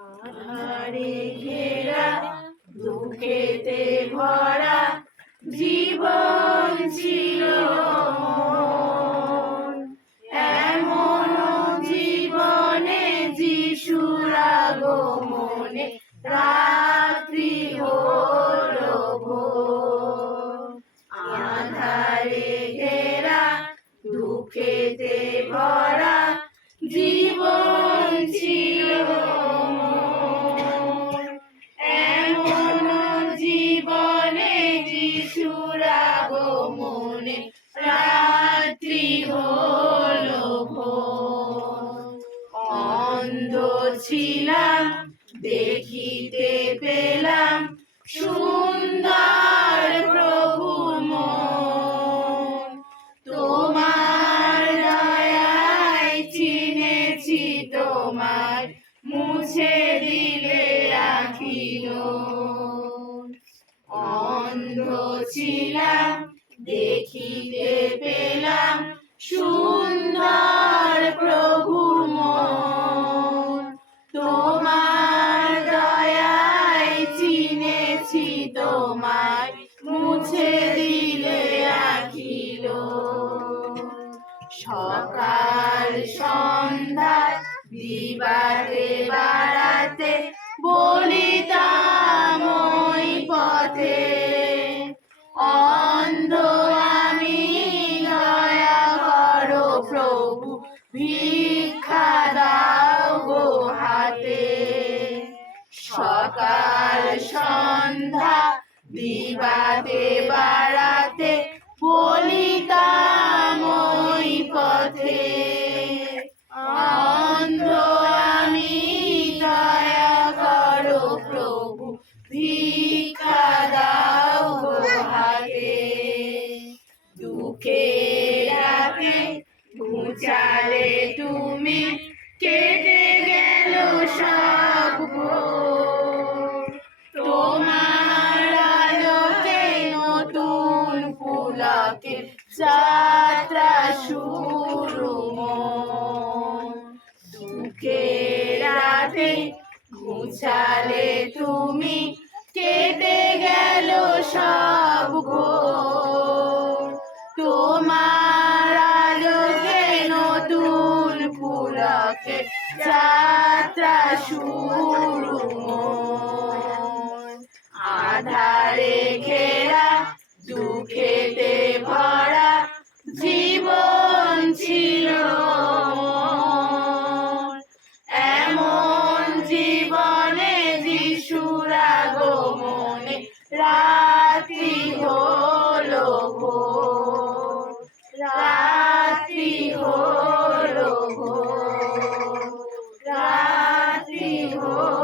আধারে ঘেরা দুঃখেতে ভরা জীবন ছিল। এমন জীবনে যিশুর আগমনে রাত্রি হলো যিশুর আগমনে রাত্রি হলো অন্ধ ছিলাম, দেখিতে পেলাম সুন্দর প্রভু মন। তোমার দয়ায় চিনেছি, তোমার মুছে দিলে রাখিল অন্ধ ছিলাম, দেখিতে পেলাম সুন্দর প্রভু মন। তোমার দয়ায় চিনেছি, তোমার মুছে দিলে রাখিল সকাল সন্ধ্যায় দিবাতে বাড়াতে বলিতাম ভিক্ষা দাও হাতে। সকাল সন্ধ্যা দিবাতে বাড়াতে ঘুচালে তুমি কেটে গেল সব তোমার আলোকে নতুন পুলকে যাত্রা শুরু। দুঃখে রাতে ঘুচালে তুমি কেটে গেল সব ঘোর পুলকে যাত্রা শুরু। আধারে ঘেরা দুঃখেতে ভরা জীবন ছিল। গো